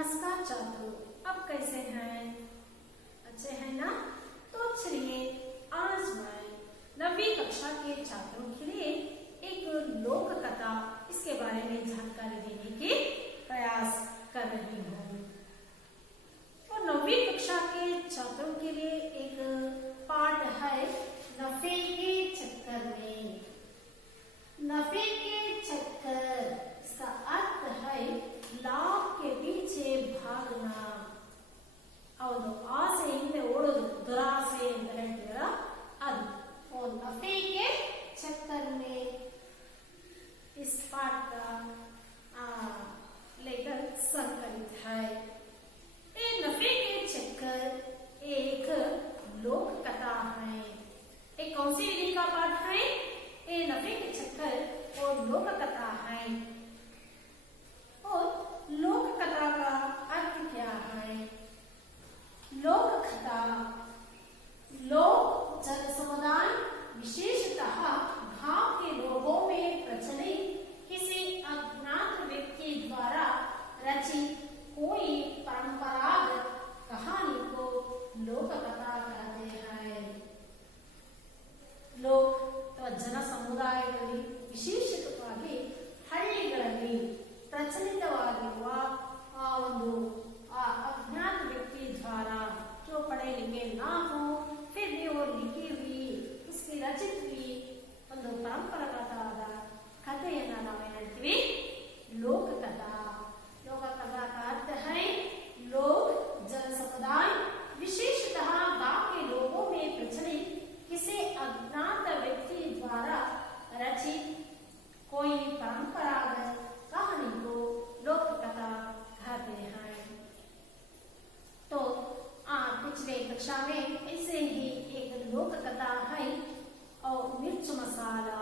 नमस्कार छात्रों, अब कैसे हैं? अच्छे हैं ना? तो चलिए आज मैं 9वीं कक्षा के छात्रों के लिए एक लोक कथा इसके बारे में जानकारी देने के प्रयास कर रही हूँ। तो 9वीं कक्षा के छात्रों के लिए एक पाठ है नफे के चक्कर में। नफे के चक्कर इसका अर्थ है लाभ के पीछे भागना। ಹೌದು, ಆಸೆ ಹಿಂದೆ ಓಡೋದು, ದುರಾಸೆ ಅಂತ ಹೇಳ್ತೀವಲ್ಲ ಅದು. और नफे के चक्कर में इस पाठ का लेकर संकलित है। ये नफे के चक्कर एक लोक कथा है। एक कौन सी विधि का पाठ है? ये नफे के चक्कर और लोक कथा है। और लोक कथा का अर्थ क्या है? लोक कथा लोक जन समुदाय विशेषतः गांव के लोगों में प्रचलित किसी अज्ञात व्यक्ति द्वारा रचित कोई परंपरागत कहानी को लोक कथा कहते हैं। लोक जन ಸಮುದಾಯಗಳಲ್ಲಿ ವಿಶೇಷವಾಗಿ ಹಳ್ಳಿಗಳಲ್ಲಿ ಪ್ರಚಲಿತವಾಗಿರುವ ಒಂದು अज्ञात व्यक्ति द्वारा जो पढ़े लिखे ना हो फिर भी वो लिखी हुई उसकी रचित हुई ಒಂದು ಪರಂಪರಾಗತವಾದ ಕಥೆಯನ್ನು ನಾವು ಏನು ಹೇಳ್ತೀವಿ? लोक कथा। लोक कथा का अर्थ है लोग जन समुदाय विशेषतः गांव के लोगों में प्रचलित किसी अज्ञात व्यक्ति द्वारा रचित कोई परंपरागत कहानी को लोक कथा कहते हैं। तो पिछले कक्षा में ऐसे ही एक लोक कथा है और मिर्च मसाला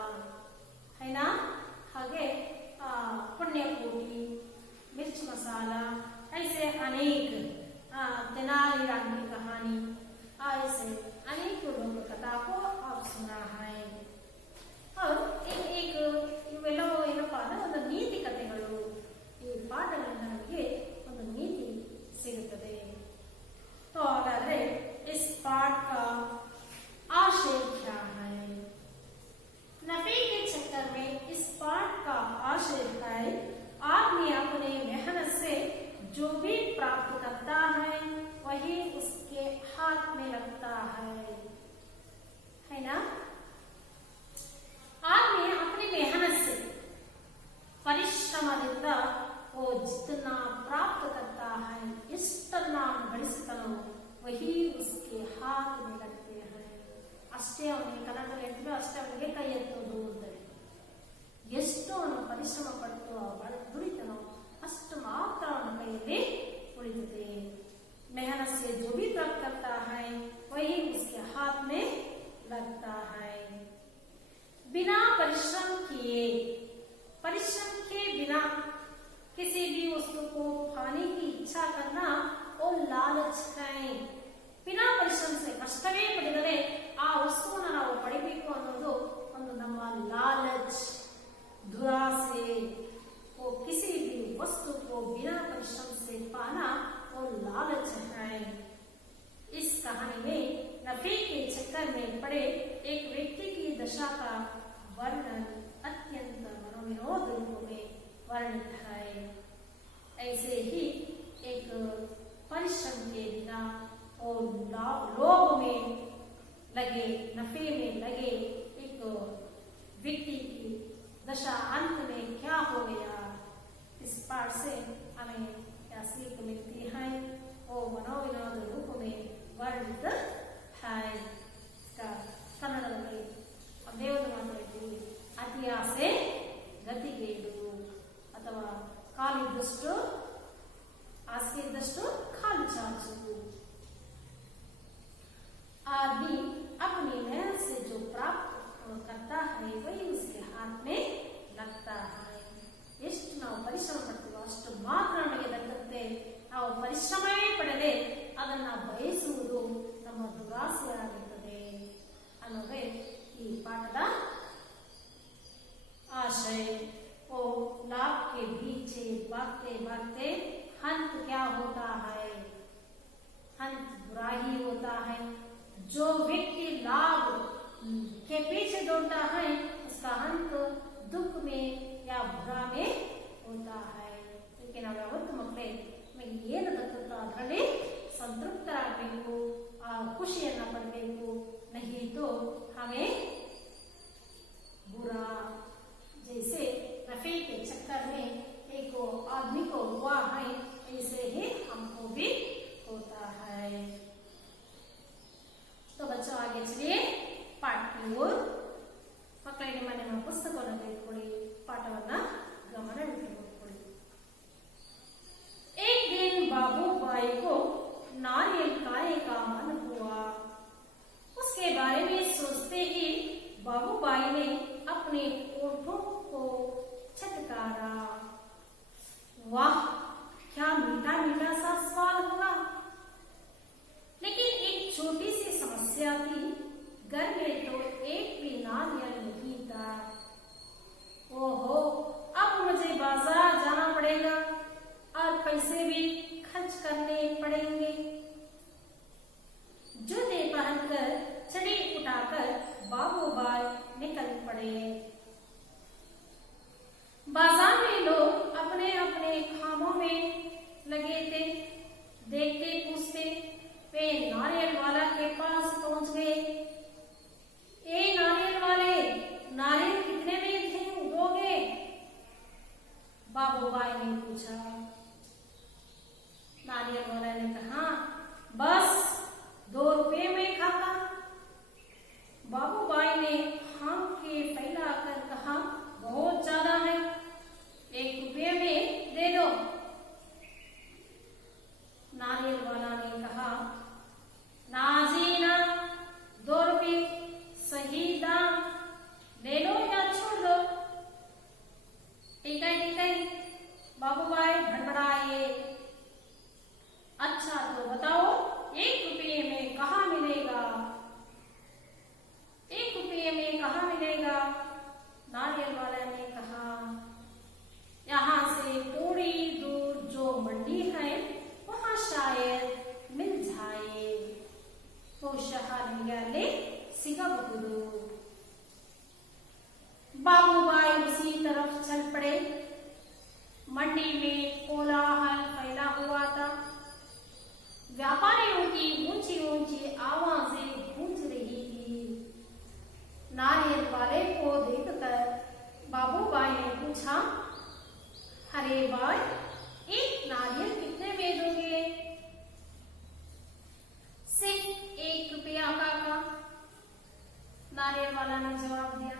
है ना, हागे पुण्यकोटि, मिर्च मसाला, ऐसे अनेक तेनालीराम की कहानी, ऐसे अनेक लोक कथा को आप सुना है। और एक ಇವೆಲ್ಲವೂ ಏನಪ್ಪಾ ಅಂದ್ರೆ ಒಂದು ನೀತಿ ಕಥೆಗಳು. ಈ ಪಾಠಗಳಿಂದ ನಮಗೆ ಒಂದು ನೀತಿ ಸಿಗುತ್ತದೆ. तो हागाದ್ರೆ इस पाठ का आशय क्या है? नफे के चक्कर में इस पाठ का आशय है आदमी अपने मेहनत से जो भी प्राप्त करता है वही उसके हाथ में लगता है ना? आदमी अपनी मेहनत से ಪರಿಶ್ರಮದಿಂದ वो जितना प्राप्त करता है ಎಷ್ಟನ್ನ ಗಳಿಸ್ತಾನೋ वही उसके हाथ में लगते हैं। ಅಷ್ಟೇ ಅವನಿಗೆ ಕನ್ನಡದಲ್ಲಿ ಹೇಳ್ತೀವಿ, ಅಷ್ಟೇ ಅವನಿಗೆ ಕೈ ಎತ್ತೋದು ಅಂತೇಳಿ. ಎಷ್ಟು ಅವನು ಪರಿಶ್ರಮ ಪಟ್ಟು ದುಡಿತಾನೋ ಅಷ್ಟು ಮಾತ್ರ ಅವನ ಕೈಯಲ್ಲಿ ಉಳಿಯುತ್ತದೆ। मेहनत से जो भी प्राप्त करता है वही उसके हाथ में लगता है। बिना परिश्रम किए, परिश्रम के बिना किसी भी वस्तु को पाने की इच्छा करना वो लालच है। बिना परिश्रम से ಕಷ್ಟವೇ ಪಡೆದರೆ ಆ ವಸ್ತುವನ್ನು ನಾವು ಪಡೆಯಬೇಕು ಅನ್ನೋದು ಒಂದು ನಮ್ಮ लालच, दुरासे। वो किसी भी वस्तु को बिना परिश्रम से पाना वो लालच है। इस कहानी में नफे के चक्कर में पड़े एक व्यक्ति की दशा का वर्णन अत्यंत मनोविनोद रूप में वर्णित है। ऐसे ही एक परिश्रम के बिना और लोभ में लगे, नफे में लगे एक व्यक्ति की दशा अंत में क्या हो गया, इस पाठ से हमें क्या सीख मिलती है वो मनोविनोद रूप में वर्णित है। इसका ಕನ್ನಡದಲ್ಲಿ ಒಂದೇ ಒಂದು ಮಾತು ಹೇಳ್ತೀವಿ, ಅತಿ ಆಸೆ ಗತಿಗೇಡು, ಅಥವಾ ಕಾಲಿದ್ದಷ್ಟು आगे इದ್ದಷ್ಟು खाली चाचू। आदमी अपनी मेहनत से जो प्राप्त करता है वही उसके हाथ में लगता है। ಎಷ್ಟು ನಾವು ಪರಿಶ್ರಮ ಪಡ್ತೀವೋ ಅಷ್ಟು ಮಾತ್ರ ನಮಗೆ ದಕ್ಕುತ್ತೆ. ನಾವು ಪರಿಶ್ರಮವೇ ಪಡದೆ ಅದನ್ನ ಬಯಸುವುದು ನಮ್ಮ ದುರಾಸೆಯಾಗುತ್ತದೆ ಅನ್ನೋದೇ ಈ ಪಾಠದ आशय। वो लाभ के पीछे भागते भागते अंत क्या होता है? अंत बुरा ही होता है। जो व्यक्ति लाभ के पीछे दौड़ता है उसका अंत दुख में या बुरा में होता है। लेकिन ನಾವು ಯಾವತ್ತು ಮಕ್ಕಳೇ ನಮಗೆ ಏನದಕ್ಕಂತ ಅದರಲ್ಲಿ ಸಂತೃಪ್ತರಾಗಬೇಕು, ಆ ಖುಷಿಯನ್ನ ಪಡಬೇಕು. नहीं तो हमें बुरा, जैसे रफी के चक्कर में एक आदमी को हुआ है ऐसे ही हमको भी होता है। तो बच्चों आगे चलिए पाठ की ओर. ಮಕ್ಕಳೇ ನಿಮ್ಮ ಪುಸ್ತಕವನ್ನು ತೆಗೆದುಕೊಳ್ಳಿ, ಪಾಠವನ್ನ ಗಮನವಿಟ್ಟುಕೊಳ್ಳಿ. एक दिन बाबू बाई को नारियल खाने का मन हुआ. उसके बारे में सोचते ही बाबू बाई ने अपने होठों को छटकारा. वाह, क्या मीठा मीठा सा स्वाद होगा. लेकिन एक छोटी सी समस्या थी. घर में तो एक भी नारियल नहीं था. ओहो, अब मुझे बाजार जाना पड़ेगा और पैसे भी खर्च करने पड़ेंगे. जूते पहनकर छड़ी उठाकर बाबू बाई निकल पड़े. बाजार में लोग अपने अपने कामों में लगे थे. देखते पूछते वे नारियल वाला के पास पहुंच गए. ए नारियल वाले, नारियल कितने में दोगे? बाबू बाई ने पूछा. नारियल वाला ने कहा, बस 2 रुपये में खाता. बाबू बाई ने आंखें फैलाकर कहा, बहुत ज्यादा है, 1 रुपये में दे दो. नारियल वाला ने कहा, ना जी ना, 2 रुपये सही दाम, ले लो या छोड़ दो. ठीक है ठीक है, बाबू बाई भड़बड़ाए. अच्छा तो बताओ 1 रुपये में कहाँ मिलेगा? 1 रुपये में कहाँ मिलेगा? नारियल वाला ने कहा, यहाँ से थोड़ी दूर जो मंडी है वहाँ शायद मिल जाए. ಬಹುಶಃ ನಿಮಗೆ ಅಲ್ಲಿ ಸಿಗಬಹುದು. बाबू बाई उसी तरफ चल पड़े. मंडी में कोलाहल फैला हुआ था. व्यापारियों की ऊंची ऊंची आवाजें गूंज रही थी. नारियल वाले को देखकर बाबू बाई ने पूछा, अरे भाई, 1 नारियल कितने में दोगे? सिर्फ 1 रुपया काका. नारियल वाला ने जवाब दिया.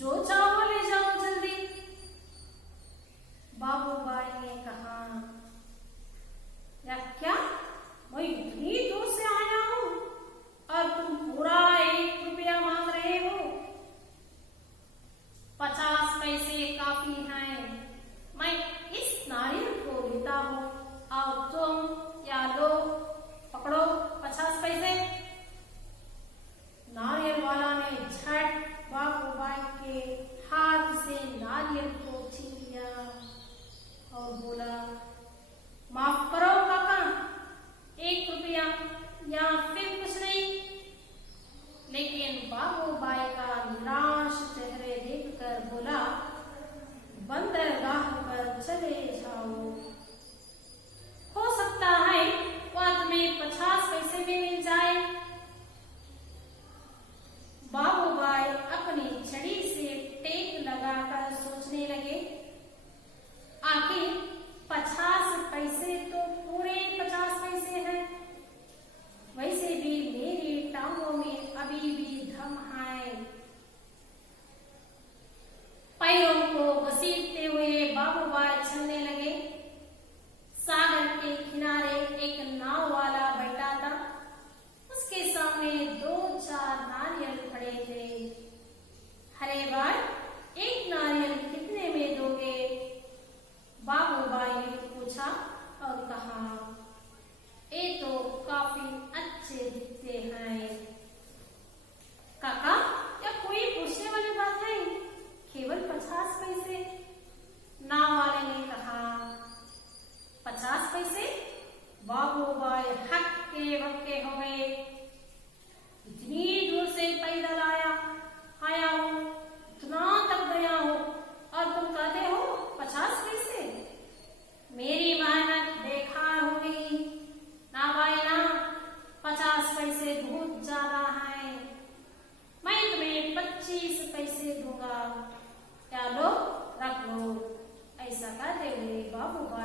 जो चाहो ले जाओ जल्दी. बाबू बाई ने कहा, या क्या, मैं इतनी दूर से आया हूं और तुम पूरा 1 रुपया मांग रहे हो? 50 पैसे काफी हैं. मैं इस नारियल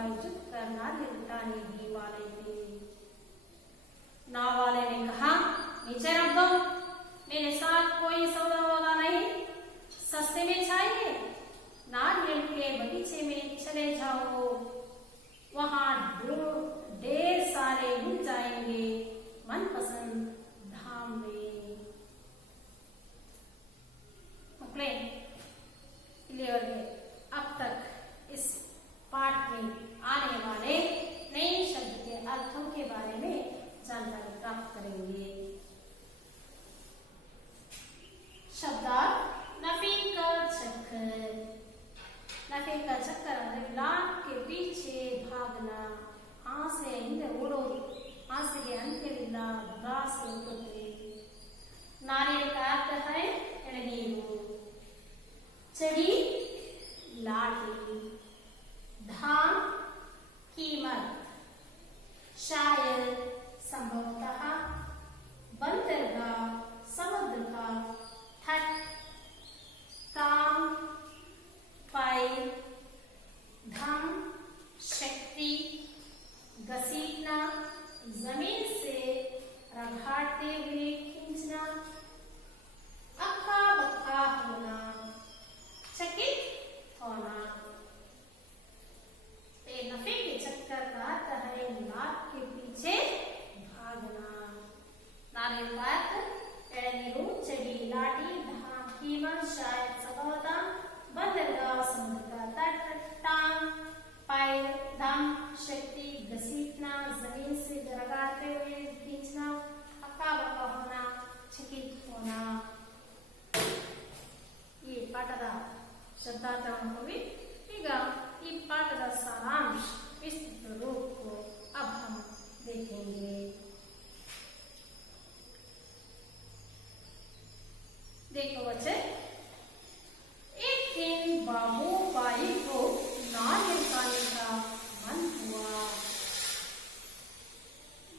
बाई जुट कर नारियल उठाने ही वाले थे। नाव वाले ने कहा, नीचे रख दो, मेरे साथ कोई सौदा वौदा नहीं, सस्ते में चाहिए। नारियल के बगीचे में चले जाओ, वहां ढेर सारे मिल जाएंगे मनपसंद धाम में। ओके, क्लियर है। अब तक इस पाठ में आने वाले नए शब्द के अर्थों के बारे में जानकारी प्राप्त करेंगे। शब्दार्थ नफे का चक्कर। नफे का चक्कर ಅಂದ್ರೆ लाट के पीछे भागना, ಆಸೆ ಹಿಂದೆ ಓಡೋದು, ಆಸೆಗೆ ಅಂತ್ಯವಿಲ್ಲ, ದುರಾಸೆ ಹುಟ್ಟುತ್ತೆ। नारियल का अर्थ है एळनीरु, चढ़ी लाठी, धाम कीमत, शायद संभवतः, बंदरगाह समुद्र का तट, काम पाई, धम शक्ति, घसीटना, जमीन से रगड़ते हुए खींचना, अक्का बक्का होना, चकित होना। नफे के चक्कर का अर्थ है लाट के पीछे भागना। नारियल का अर्थ एळनीरु, चढ़ी लाठी, धाम कीमत, शायद संभवतः, बंदरगाह समुद्र का तट, टांग पैर, दम शक्ति, घसीटना, जमीन से रगड़ते हुए खींचना, अक्का बक्का होना, चकित होना। ये पाठದ शब्दार्थವನ್ನು होगी। ಈಗ ಈ पाठದ सारांश विस्तृत रूप को अब हम देखेंगे। देखो बच्चे, एक दिन बाबूबाई को नारियल खाने का मन हुआ।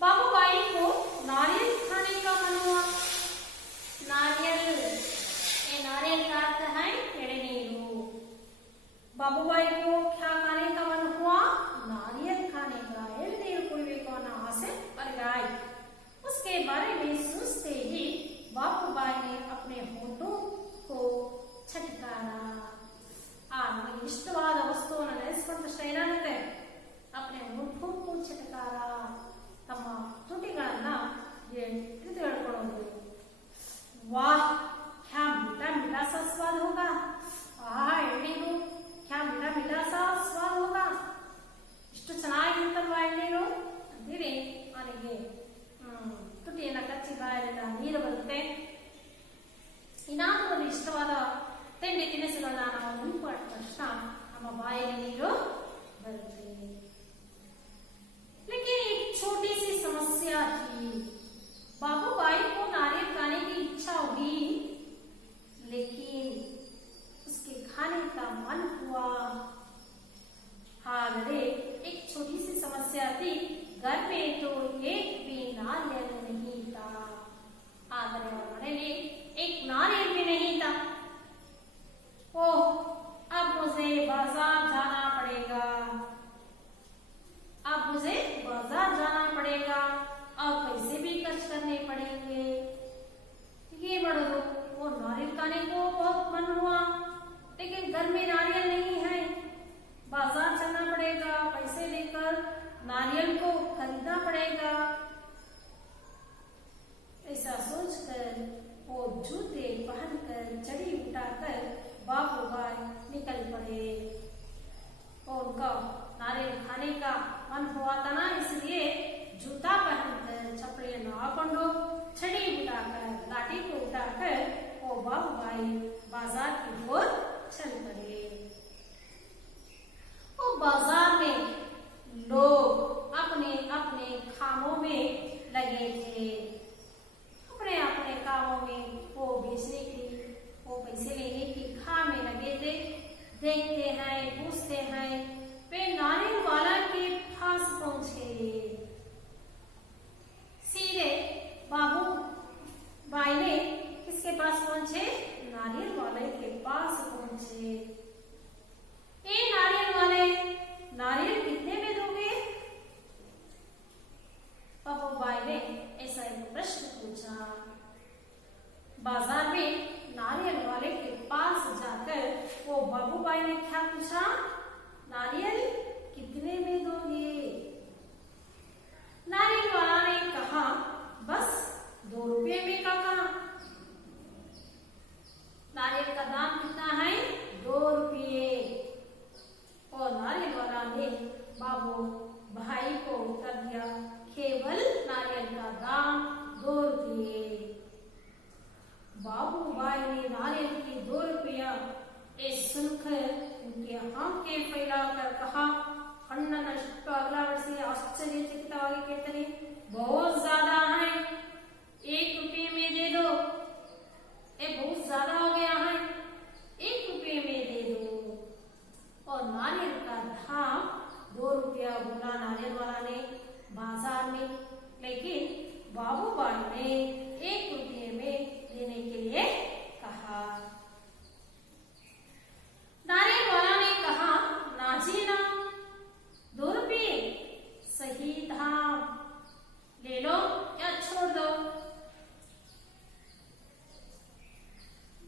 बाबूबाई को नारियल खाने का मन हुआ। नारियल का अर्थ है एळनीरु। बाबूबाई को क्या खाने का मन हुआ? नारियल खाने का, एळनीरु कुड़ीबेकु अन्नो आसे बरगाई। उसके बारे में सोचते ही बाबूबाई ने अपने होठों को छटकारा। नಮಗೆ ಇಷ್ಟವಾದ ವಸ್ತುವನ್ನು ನೆನೆಸಿಕೊಂಡ ತಕ್ಷಣ ಏನಾಗುತ್ತೆ? अपने होठों को छटकारा, ತಮ್ಮ ತುಟಿಗಳನ್ನ ಹಿಡಿದು ಹೇಳ್ಕೊಳ್ಳೋದು। वाह, क्या मीठा मीठा सा स्वाद होगा। एळनीरु, क्या मीठा मीठा सा स्वाद होगा। ಇಷ್ಟು ಚೆನ್ನಾಗಿರುತ್ತಲ್ವಾ ಎಳ್ನೀರು ಅಂತೀರಿ, ಅವನಿಗೆ ತುಟಿಯನ್ನ ಕಚ್ಚಿ ಬಾಯಲ್ಲಿಂದ ನೀರು ಬರುತ್ತೆ। ಏನಾದರೂ ಒಂದು ಇಷ್ಟವಾದ ತಿಂಡಿ ತಿನಿಸುಗಳನ್ನ ನಾವು ನೆನಪುಕೊಂಡ ತಕ್ಷಣ ನಮ್ಮ ಬಾಯಲ್ಲಿ ನೀರು बरते। लेकिन एक छोटी सी समस्या थी। बाबूबाई को नारियल खाने की इच्छा हुई, लेकिन उसके खाने का मन हुआ। हालांकि एक छोटी सी समस्या थी, घर में तो एक भी नारियल नहीं था। आदरे और मनेली एक नारियल भी नहीं था। ओह, अब मुझे बाजार जाना पड़ेगा। बाबू भाई को कर दिया केवल नारियल का दाम 2 रुपये। बाबू भाई ने नारियल के 2 रुपया ये सुनकर उनके आंखें फैलाकर कहा, अण्णन ಅಷ್ಟು ಅಗಲವಡಿಸಿ ಆಶ್ಚರ್ಯಚಕಿತವಾಗಿ ಕೇಳ್ತಾನೆ, बहुत ज्यादा है, 1 रुपये में दे दो, ये बहुत ज्यादा हो गया है, 1 रुपये में दे दो। और नारियल का दाम 2 रुपया बोला नारियल वाला ने बाजार में, लेकिन बाबू भाई ने 1 रुपये में देने के लिए कहा। नारियल वाला ने कहा, ना जी ना, 2 रुपये सही दाम, ले लो या छोड़ दो।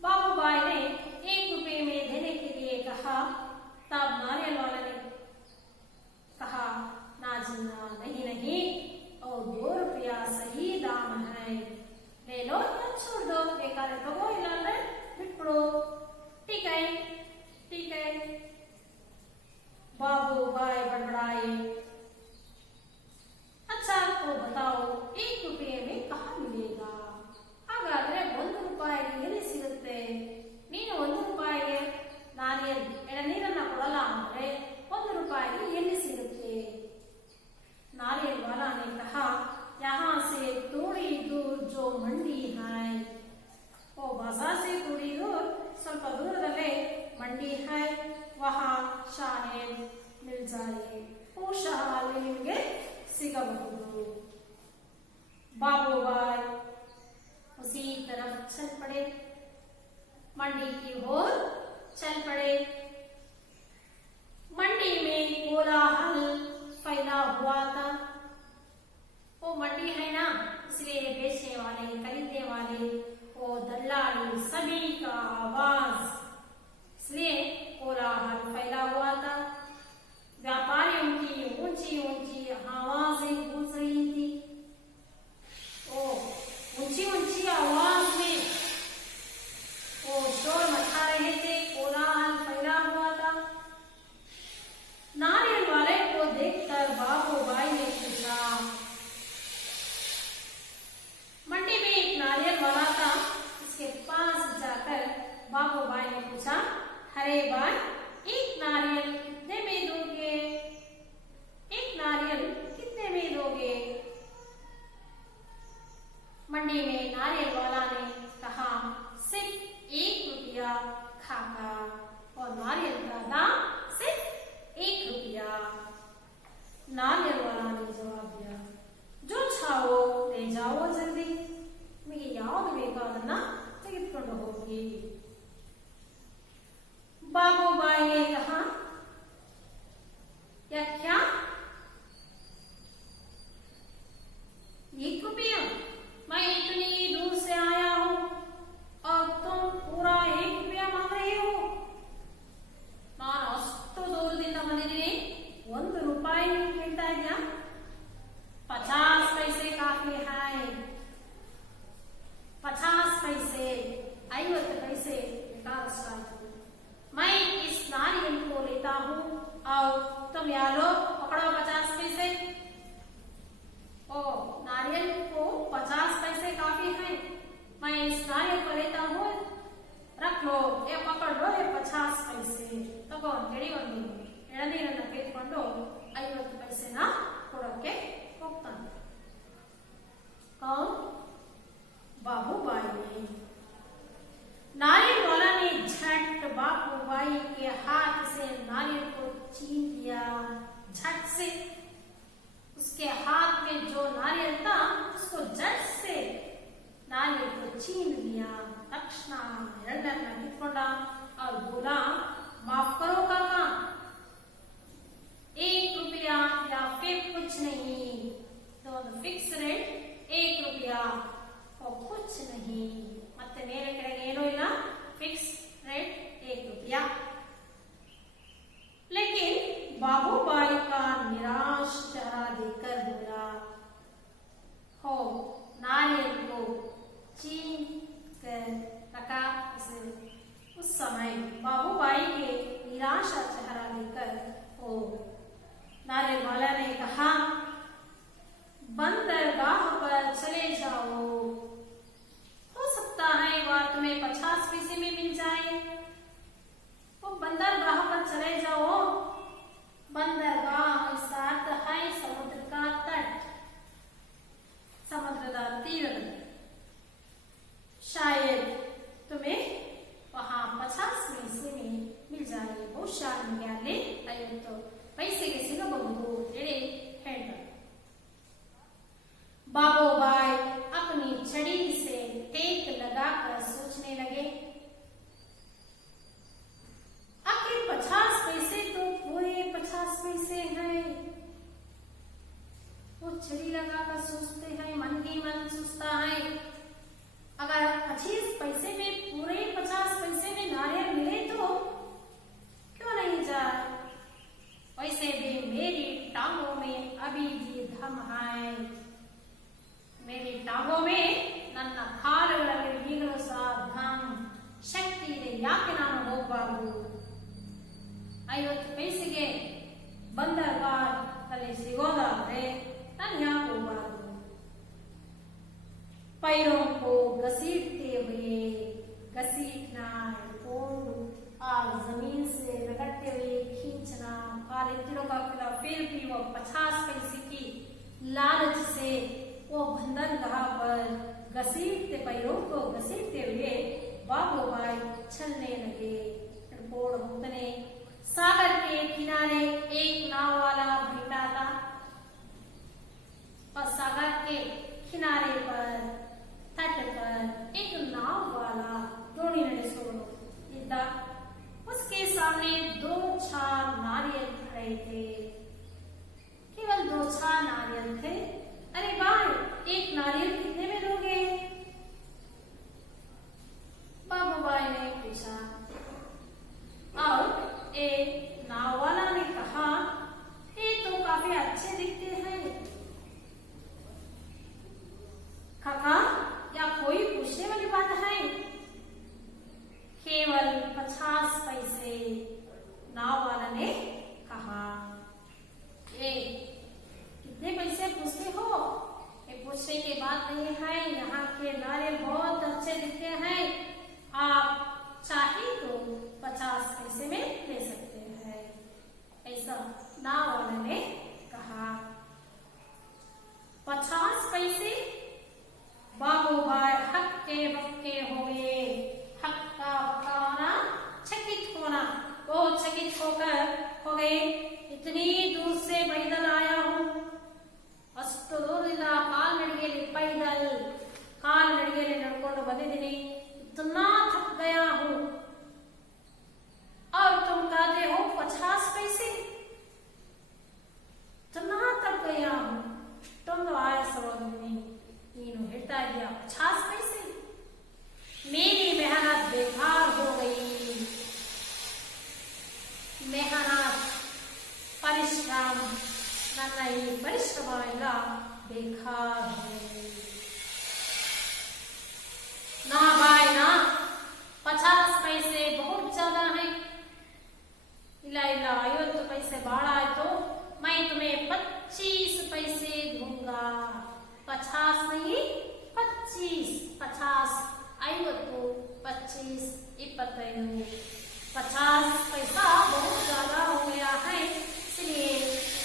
बाबू भाई ने 1 रुपये में देने के लिए कहा। तब नारियल वाला ने कहा, ना जी ना, नहीं नहीं, और 2 रुपया सही दाम है, ले लो या छोड़ दो, ಬೇಕಾದ್ರೆ ತಗೋ ಇಲ್ಲ ಅಂದ್ರೆ ಬಿಟ್ಬಿಡು, ठीक है ठीक है। बाबू भाई बड़बड़ाए, अच्छा तो बताओ 1 रुपये में कहाँ मिलेगा, ಹಾಗಾದ್ರೆ 1 ರೂಪಾಯಿಗೆ ಎಲ್ಲಿ ಸಿಗುತ್ತೆ, ನೀನು 1 ರೂಪಾಯಿಗೆ ನಾರಿಯಲ್ ಎಳನೀರನ್ನ ಕೊಡಲ್ಲ ಅಂದ್ರೆ 1 ರೂಪಾಯಿಗೆ ಎಲ್ಲಿ ಸಿಗುತ್ತೆ। नारियल वाला ने कहा, यहाँ से थोड़ी दूर जो मंडी है, वो बाजार से थोड़ी दूर ಸ್ವಲ್ಪ ದೂರದಲ್ಲೇ ಮಂಡಿ है, वहाँ शायद मिल जाए, ಬಹುಶಃ ಅಲ್ಲಿ ನಿಮಗೆ ಸಿಗಬಹುದು। बाबू भाई उसी तरफ चल पड़े, मंडी की ओर चल पड़े। मंडी में कोलाहल फैला हुआ था, वो मंडी है ना, इसलिए बेचने वाले खरीदने वाले वो दल्लाली सभी का आवाज, इसलिए कोलाहल फैला हुआ था। व्यापारियों की ऊंची ऊंची आवाजें गूंज रही थी, वो ऊंची ऊंची आवाज में वो शोर मचा रहे थे, कोलाहल फैला हुआ था। नारियल वाले को देखकर बाबू भाई ने पूछा, मंडी में एक नारियल वाला था, उसके पास जाकर बाबू भाई ने पूछा, अरे भाई, 1 नारियल कितने में दोगे, 1 नारियल कितने में दोगे। मंडी में नारियल वाला ने कहा, सिर्फ 1 रुपया खाका, और नारियल का दाम सिर्फ 1 रुपया। नारियल वाला ने जवाब दिया, जो चाहो ले जाओ जल्दी, ನಿಮಗೆ ಯಾವುದು ಬೇಕೋ ಅದನ್ನ ತೆಗೆದುಕೊಂಡು ಹೋಗಿ। बाबू भाई ने कहा, या क्या 1 रुपया, मैं इतनी दूर से आया हूँ और तुम पूरा 1 रुपया मांग रहे हो। ನಾನು ಅಷ್ಟು ದೂರದಿಂದ ಬಂದಿದ್ದೀನಿ, 1 ರೂಪಾಯಿ ಕೇಳ್ತಾ ಇದ್ಯಾ, 50 पैसे काफी है, 50 पैसे 50 पैसे मैं इस नारियल को लेता हूँ और तुम यारो पकड़ो 50 पैसे। ओ नारियल को 50 पैसे काफी है, मैं इस नारियल को लेता हूँ, रख लो, ये पकड़ लो, ये 50 पैसे तगो ಅಂತೇಳಿ ಒಂದು ಎಳನೀರನ್ನ ತೆಗೆದುಕೊಂಡು 50 पैसेನ ಕೊಡೋಕೆ ಹೋಗ್ತಾನೆ। कौन? बाबू भाई ने। नारियल वाला ने झट बाबू भाई के हाथ से नारियल को छीन लिया, झट से उसके हाथ में जो नारियल था उसको झट से नारियल को छीन लिया। तक्षण ಎರಡನ್ನ ಕಿತ್ಕೊಂಡ और बोला, माफ करो काका, 1 रुपया या फिर कुछ नहीं, तो फिक्स रेट 1 रुपया और कुछ नहीं, ಮತ್ತೆ ಬೇರೆ ಕಡೆಗೆ ಏನೂ ಇಲ್ಲ, फिक्स रेट 1 रुपया। लेकिन बाबू भाई का निराश चेहरा देखकर बोला, हो नारियल को छीन कर रखा। उस समय बाबू भाई के निराशा चेहरा देखकर वो नारियल वाला ने कहा, बंदरगाह पर चले जाओ, हो सकता है वह तुम्हें 50 पैसे में मिल जाए। तो बंदरगाह पर चले जाओ। बंदरगाह इसका अर्थ है समुद्र का तट, समुद्र का तीर। शायद तुम्हें वहां 50 पैसे में मिल जाए। ಬಹುಶಃ ನಿಮಗೆ ಅಲ್ಲಿ 50 ಪೈಸೆಗೆ ಸಿಗಬಹುದು ಹೇಳಿ ಹೇಳ್ತಾರೆ। बाबूबाई अपनी छड़ी से टेक लगाकर सोचने लगे, आखिर 50 पैसे तो पूरे 50 पैसे हैं। वो छड़ी लगाकर सोचते हैं, मन ही मन सोचता है, अगर 25 पैसे में पूरे 50 पैसे में नारियल मिले तो क्यों नहीं जाए। वैसे भी मेरी टांगों में अभी भी दम है, मेरी टांगों में ನನ್ನ ಕಾಲುಗಳಲ್ಲಿ ಈಗಲೂ ಸಹ ಧಮ್ ಶಕ್ತಿ ಇದೆ, ಯಾಕೆ ನಾನು ಹೋಗಬಾರದು। 50 ಪೈಸೆಗೆ ಬಂದರ್ಗಾಹದಲ್ಲಿ ಸಿಗೋದಾದ್ರೆ ನಾನು ಯಾಕೆ ಹೋಗಬಾರದು। पैरों को घसीटते हुए घसीटना, और जमीन से रगड़ते हुए खींचना, और इतनों का फिर भी वो 50 पैसे की लालच से वो बंदरगाह पर घसीटते, पैरों को घसीटते हुए बाबूबाई चलने लगे। होतने सागर के किनारे एक नाव वाला बैठा था, और सागर के किनारे पर तट पर एक नाव वाला डोली ನಡೆಸೋನು ಇದ್ದ। उसके सामने 2-4 नारियल खड़े थे, केवल 2-4 नारियल थे। अरे भाई, एक नारियल कितने में दोगे। बाबूबाई ने पूछा, और एक नाव वाला ने कहा, ये तो काफी अच्छे दिखते हैं। काका, क्या कोई पूछने वाली बात है। केवल 50 पैसे, नाव वाला ने कहा। ये कितने पैसे पूछते हो, ये पूछने की बात नहीं है। यहाँ के नारियल बहुत अच्छे दिखते हैं, आप चाहे तो 50 पैसे में ले सकते हैं, ऐसा नाव वाले ने कहा। 50 पैसे। बाबूबाई हक्के बक्के हो गए। हक्का बक्का होना, चकित होना, बहुत चकित होकर हो गए। इतनी दूर से पैदल आया हूँ, ಅಷ್ಟು ದೂರದಿಂದ ಕಾಲ್ನಡಿಗೆಯಲ್ಲಿ ನಡ್ಕೊಂಡು ಬಂದಿದ್ದೀನಿ। इतना थक गया हूँ, और तुम कहते हो 50 पैसे। इतना थक गया हूँ, ಇಷ್ಟೊಂದು ಆಯಾಸವಾಗಿದೆ, ನೀನು ಹೇಳ್ತಾ ಇದೀಯ 50 पैसे। मेरी मेहनत बेकार हो गई, मेहनत परिश्रम, ನನ್ನ ಈ ಪರಿಶ್ರಮ ಎಲ್ಲ बेकार हो गई। ना भाई ना, 50 पैसे बहुत ज्यादा है। ಇಲ್ಲ ಇಲ್ಲ, 50 पैसे बड़ा है, तो मैं तुम्हें 25 पैसे दूंगा। 50 नहीं, 25। 50 50 25 25। 50 पैसा बहुत ज्यादा हो गया है, इसलिए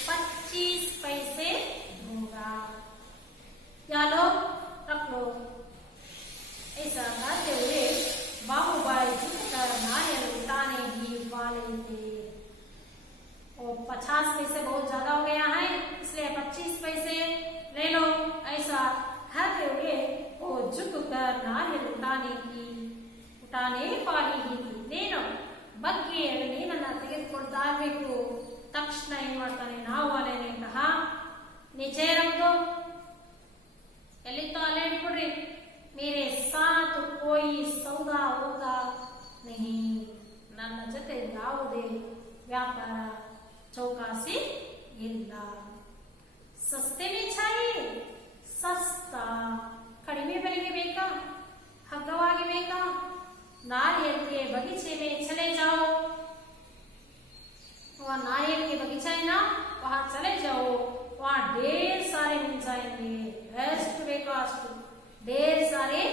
25 पैसे दूंगा। क्या लो, रख लो। ऐसा कहते हुए बाबूबाई झुककर नारियल उठाने ही वाले थे। और 50 पैसे बहुत ज्यादा हो गया है, इसलिए 25 पैसे ले लो, ऐसा कहते हुए वो झुककर नारियल उठाने वाली ही थी। ನೇನು ಬಗ್ಗೆ ನೀನನ್ನ ತೆಗೆದುಕೊಳ್ತಾ ಇರಬೇಕು। ತಕ್ಷಣ ಏನ್ ಮಾಡ್ತಾನೆ, ನಾವು ವಾಲೇನೆ ಕಹಾ, नीचे रख दो, ಎಲ್ಲಿತ್ತೋ ಅಲ್ಲೇ ಇಟ್ಬಿಡ್ರಿ। मेरे साथ कोई सौदा होगा नहीं, ನನ್ನ ಜೊತೆ ಯಾವುದೇ ವ್ಯಾಪಾರ ಚೌಕಾಸಿ ಇಲ್ಲ। ಸಸ್ತೆ में चाहिए, सस्ता, ಕಡಿಮೆ ಬೆಲೆಗೆ ಬೇಕಾ, ಹಗ್ಗವಾಗಿ ಬೇಕಾ। नारियल के बगीचे में चले जाओ। वह नारियल के बगीचा है ना, वहां ढेर सारे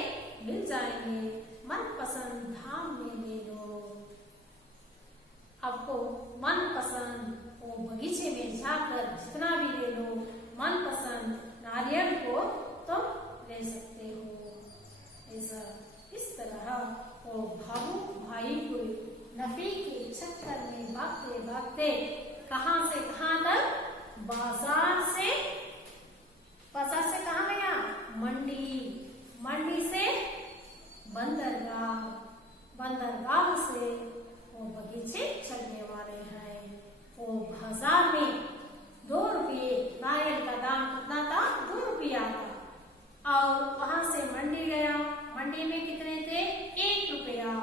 मिल जाएंगे, मनपसंद धाम में ले लो। आपको मनपसंद वो बगीचे में जाकर जितना भी ले लो, मनपसंद नारियल को तुम ले सकते हो। ऐसा इस तरह वो भावु भाई को नफे के चक्कर में भागते भागते कहां से कहां तक, बाजार से कहां गया, मंडी से बंदरगाह, बंदरगाह से वो बगीचे चलने वाले हैं। वो बाजार में 2 रुपये, नारियल का दाम कितना था, 2 रुपया था। और वहां से मंडी गया, मंडी में कितने थे, 1 रुपया,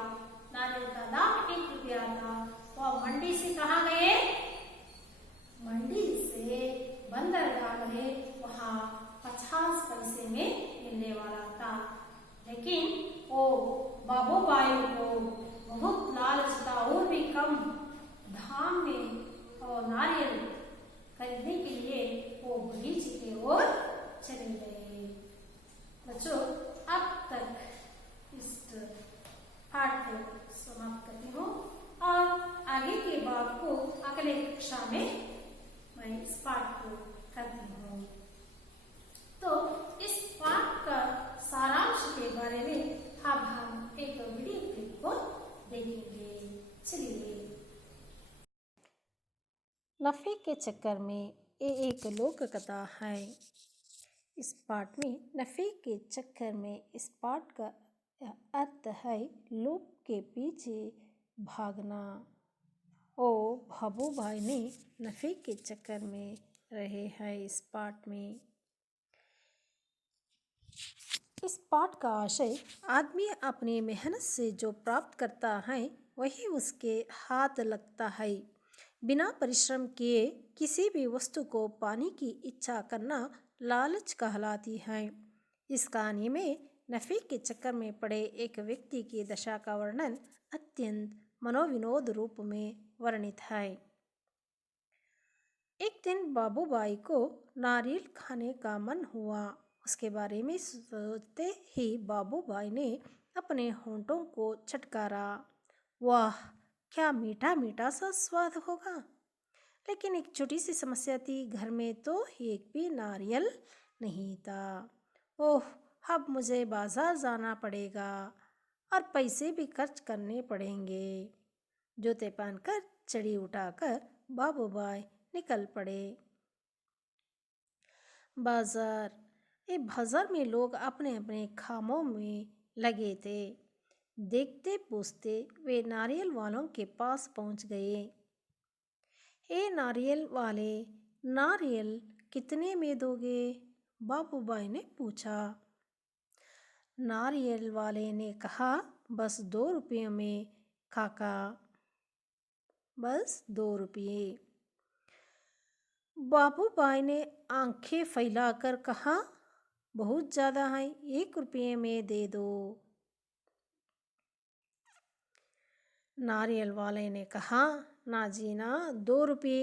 नारियल का दाम 1 रुपया था। तो मंडी से कहाँ गए, मंडी से बंदरगाह गए, वहां 50 पैसे में मिलने वाला था। लेकिन वो बाबू भाई को बहुत लालच था, और भी कम दाम में और नारियल खरीदने के लिए वो बगीचे की ओर चले गए। बच्चों, अब तक इस पाठ को समाप्त करती हूँ और आगे के बात को अगले कक्षा में मैं इस पाठ को करती हूँ। तो इस पाठ का सारांश के बारे में अब हम एक वीडियो क्लिप को देखेंगे। चलिए। नफे के चक्कर में ये एक लोक कथा है। इस पाठ में नफे के चक्कर में, इस पाठ का अर्थ है लोभ के पीछे भागना। ओ भाबू भाई ने नफे के चक्कर में रहे हैं। इस पाठ में, इस पाठ का आशय, आदमी अपनी मेहनत से जो प्राप्त करता है वही उसके हाथ लगता है। बिना परिश्रम किए किसी भी वस्तु को पाने की इच्छा करना लालच कहलाती है। इस कहानी में नफे के चक्कर में पड़े एक व्यक्ति की दशा का वर्णन अत्यंत मनोविनोद रूप में वर्णित है। एक दिन बाबू भाई को नारियल खाने का मन हुआ। उसके बारे में सोचते ही बाबू भाई ने अपने होंठों को चटकारा। वाह, क्या मीठा मीठा सा स्वाद होगा। लेकिन एक छोटी सी समस्या थी, घर में तो एक भी नारियल नहीं था। ओह, अब मुझे बाजार जाना पड़ेगा और पैसे भी खर्च करने पड़ेंगे। जूते पहनकर चढ़ी उठाकर बाबू भाई निकल पड़े। बाजार में लोग अपने अपने कामों में लगे थे। देखते पूछते वे नारियल वालों के पास पहुंच गए। ए नारियल वाले, नारियल कितने में दोगे? बाबू भाई ने पूछा। नारियल वाले ने कहा, बस 2 रुपये में काका, बस 2 रुपये। बाबू भाई ने आंखें फैलाकर कहा, बहुत ज़्यादा है, 1 रुपये में दे दो। नारियल वाले ने कहा, ना जी ना, 2 रुपये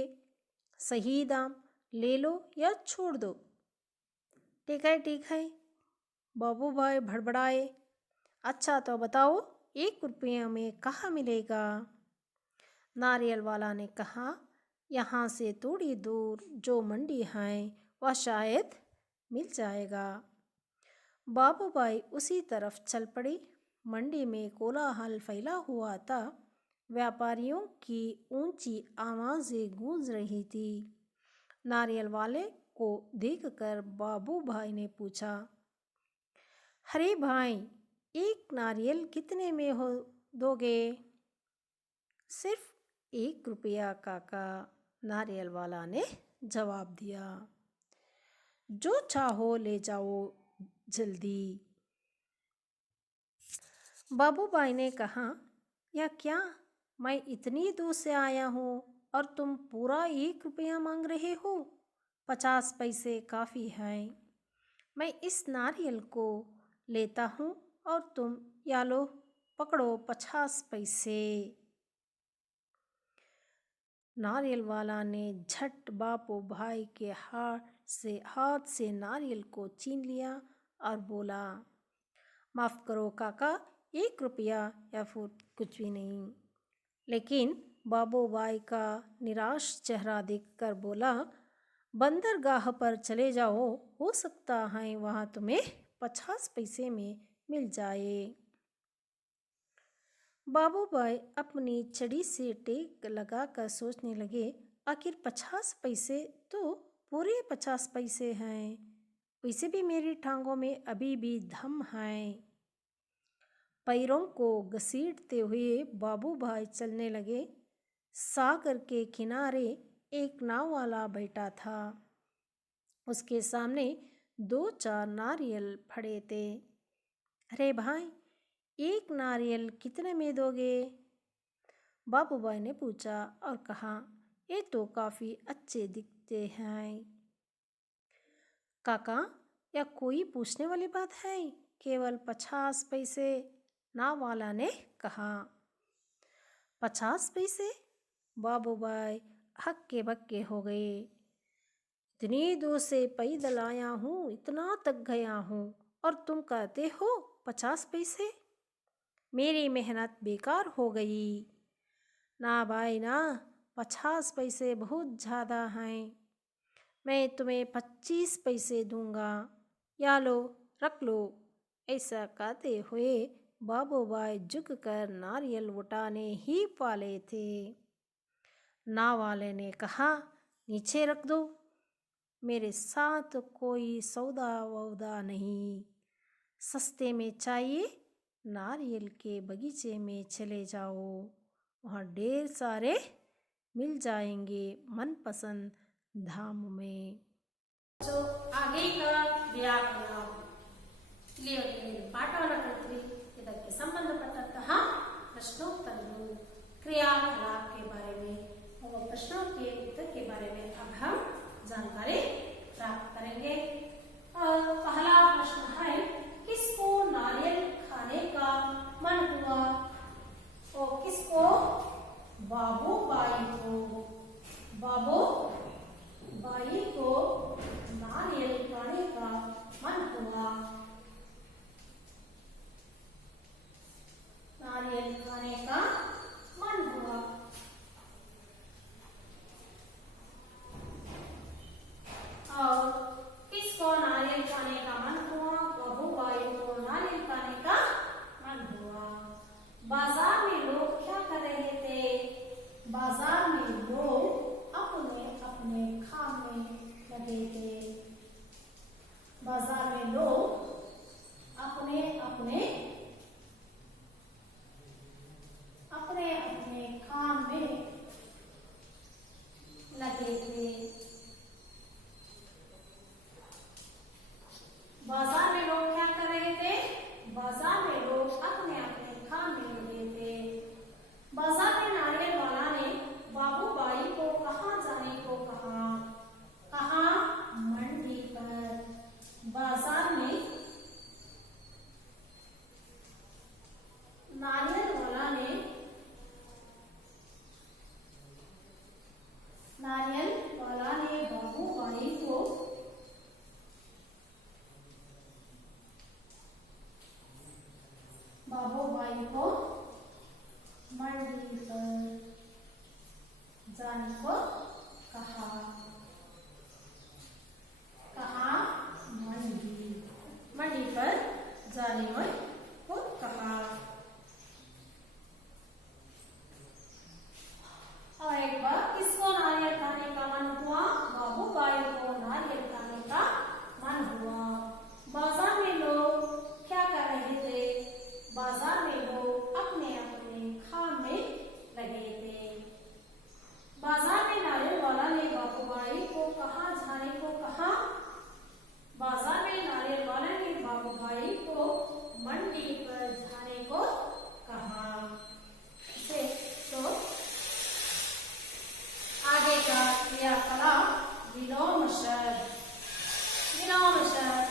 सही दाम, ले लो या छोड़ दो। ठीक है, बाबू भाई भड़बड़ाए। अच्छा तो बताओ, 1 रुपये में कहाँ मिलेगा? नारियल वाला ने कहा, यहाँ से थोड़ी दूर जो मंडी है वह शायद मिल जाएगा। बाबू भाई उसी तरफ चल पड़े। मंडी में कोलाहल फैला हुआ था। व्यापारियों की ऊंची आवाज़ें गूंज रही थी। नारियल वाले को देखकर बाबू भाई ने पूछा, अरे भाई, 1 नारियल कितने में हो दोगे? सिर्फ 1 रुपया काका, नारियल वाला ने जवाब दिया। जो चाहो ले जाओ जल्दी। बाबू भाई ने कहा, या क्या, मैं इतनी दूर से आया हूँ और तुम पूरा 1 रुपया मांग रहे हो? 50 पैसे काफ़ी हैं। मैं इस नारियल को लेता हूँ और तुम या लो, पकड़ो 50 पैसे। नारियल वाला ने झट बापू भाई के हाथ से नारियल को छीन लिया और बोला, माफ़ करो काका, 1 रुपया या फिर कुछ भी नहीं। लेकिन बाबूभाई का निराश चेहरा देखकर बोला, बंदरगाह पर चले जाओ, हो सकता है वहाँ तुम्हें 50 पैसे में मिल जाए। बाबूभाई अपनी छड़ी से टेक लगाकर सोचने लगे, आखिर 50 पैसे तो पूरे 50 पैसे हैं, वैसे भी मेरी टांगों में अभी भी दम है। पैरों को घसीटते हुए बाबूभाई चलने लगे। सागर के किनारे एक नाव वाला बैठा था। उसके सामने 2-4 नारियल पड़े थे। अरे भाई, 1 नारियल कितने में दोगे? बाबूभाई ने पूछा और कहा, ये तो काफ़ी अच्छे दिखते हैं। काका, या कोई पूछने वाली बात है, केवल 50 पैसे, नाव वाला ने कहा। 50 पैसे? बाबूभाई हक्के बक्के हो गए। इतनी दूर से पैदल आया हूँ, इतना तक गया हूँ, और तुम कहते हो 50 पैसे? मेरी मेहनत बेकार हो गई। ना भाई ना, 50 पैसे बहुत ज़्यादा हैं। मैं तुम्हें 25 पैसे दूंगा, या लो, रख लो। ऐसा कहते हुए बाबूभाई झुककर नारियल उठाने ही वाले थे। नाव वाले ने कहा, नीचे रख दो, मेरे साथ कोई सौदा वौदा नहीं, सस्ते में चाहिए, नारियल के बगीचे में चले जाओ, वहाँ ढेर सारे मिल जाएंगे मनपसंद दाम में। जो आगे का ವ್ಯಾಕರಣ ಇಲ್ಲಿಯವರೆಗೆ ಪಾಠವನ್ನು ಕಲಿತ್ವಿ. ಇದಕ್ಕೆ ಸಂಬಂಧಪಟ್ಟಂತಹ प्रश्नोत्तरों, क्रियाकलाप के बारे में और प्रश्नों के उत्तर के बारे में अब हम जानकारी प्राप्त करेंगे। और पहला प्रश्न है, किसको नारियल खाने का मन हुआ? और किसको? बाबूभाई को। बाबूभाई को नारियल खाने का मन हुआ। नारियल खाने का मन हुआ। और किसको नारियल खाने का मन हुआ? बाबूभाई को नारियल खाने का मन हुआ। बाजार में लोग क्या कर रहे थे? बाजार में लोग अपने अपने काम में लगे थे। बाजार में लोग अपने अपने काम में लगे थे। बाजार में लोग क्या कर रहे थे? बाजार में लोग अपने अपने काम में लगे थे। बाजार में नारियल वाला ने बाबूभाई को कहाँ जाने को कहा? कहाँ? मंडी पर। बाजार में नारियल वाला ने बाबूभाई को मंडी पर जाने को कहा। कहा? मंडी पर जाने को कहा। और एक बार, किसको नारियल खाने का मन हुआ? बाबूभाई को नारियल खाने का मन हुआ। बाजार में लोग क्या कर रहे थे? बाजार में लोग अपने अपने काम में लगे थे। बाजार में नारियल वाला ने बाबूभाई को कहाँ जाने को कहा? बाजार में नारियल वाला ने बाबूभाई को मंडी पर जाने को कहा। तो आगे का क्रियाकलाप विलोम शब्द। विलोम शब्द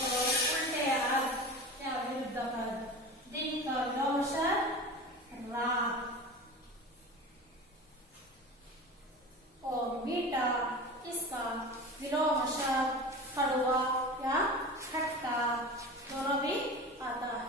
और उल्टे अर्थ या विरुद्ध पद। दिन का विलोम शब्द रात, और मीठा, इसका विलोम शब्द कड़वा या खट्टा, दोनों भी आता है।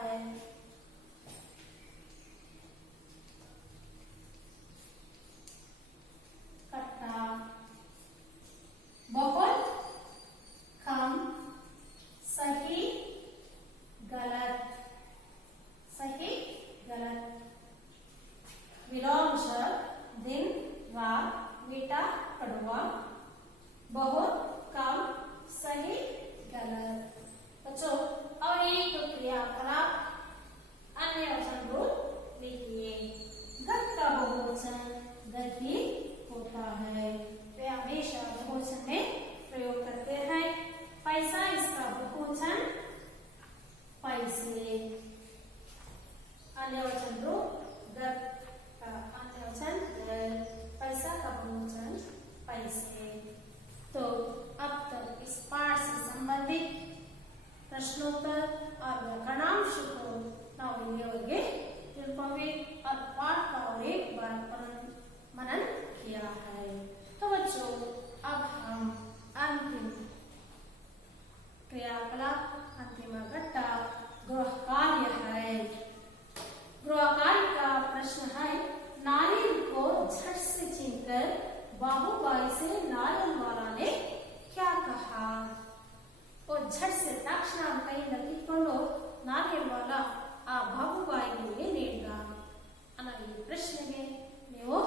बहुत कम, सही, गलत। बच्चों और एक क्रियाकलाप अन्य वचन रूप लिखिए। गत का बहुवचन गत ही होता है, वे हमेशा बहुवचन में प्रयोग करते हैं। पैसा इसका बहुवचन पैसे। अन्य वचन रूप गत का अन्य वचन गत, पैसा का बहुवचन पैसे। तो अब तक इस पाठ से संबंधित प्रश्नोत्तर और व्याकरणांश को ನಾವು ಇಲ್ಲಿಯವರೆಗೆ ತಿಳ್ಕೊಂಡ್ವಿ और पाठ का और एक बार मनन किया है। तो बच्चों अब हम अंतिम क्रियाकलाप, अंतिम घट्टा गृह कार्य है। गृह कार्य का प्रश्न है, नारियल को झट से छीनकर बाबूबाई से नारियल वाला ने क्या कहा? और झट से तक्षण ಕೈಯಿಂದ ಕಿತ್ಕೊಂಡು ನಾರಿಯಲ್ ವಾಲ ಆ ಬಾಬುಬಾಯಿಗೆ ನೀಡಿದ ಅನ್ನೋ ಈ ಪ್ರಶ್ನೆಗೆ ನೀವು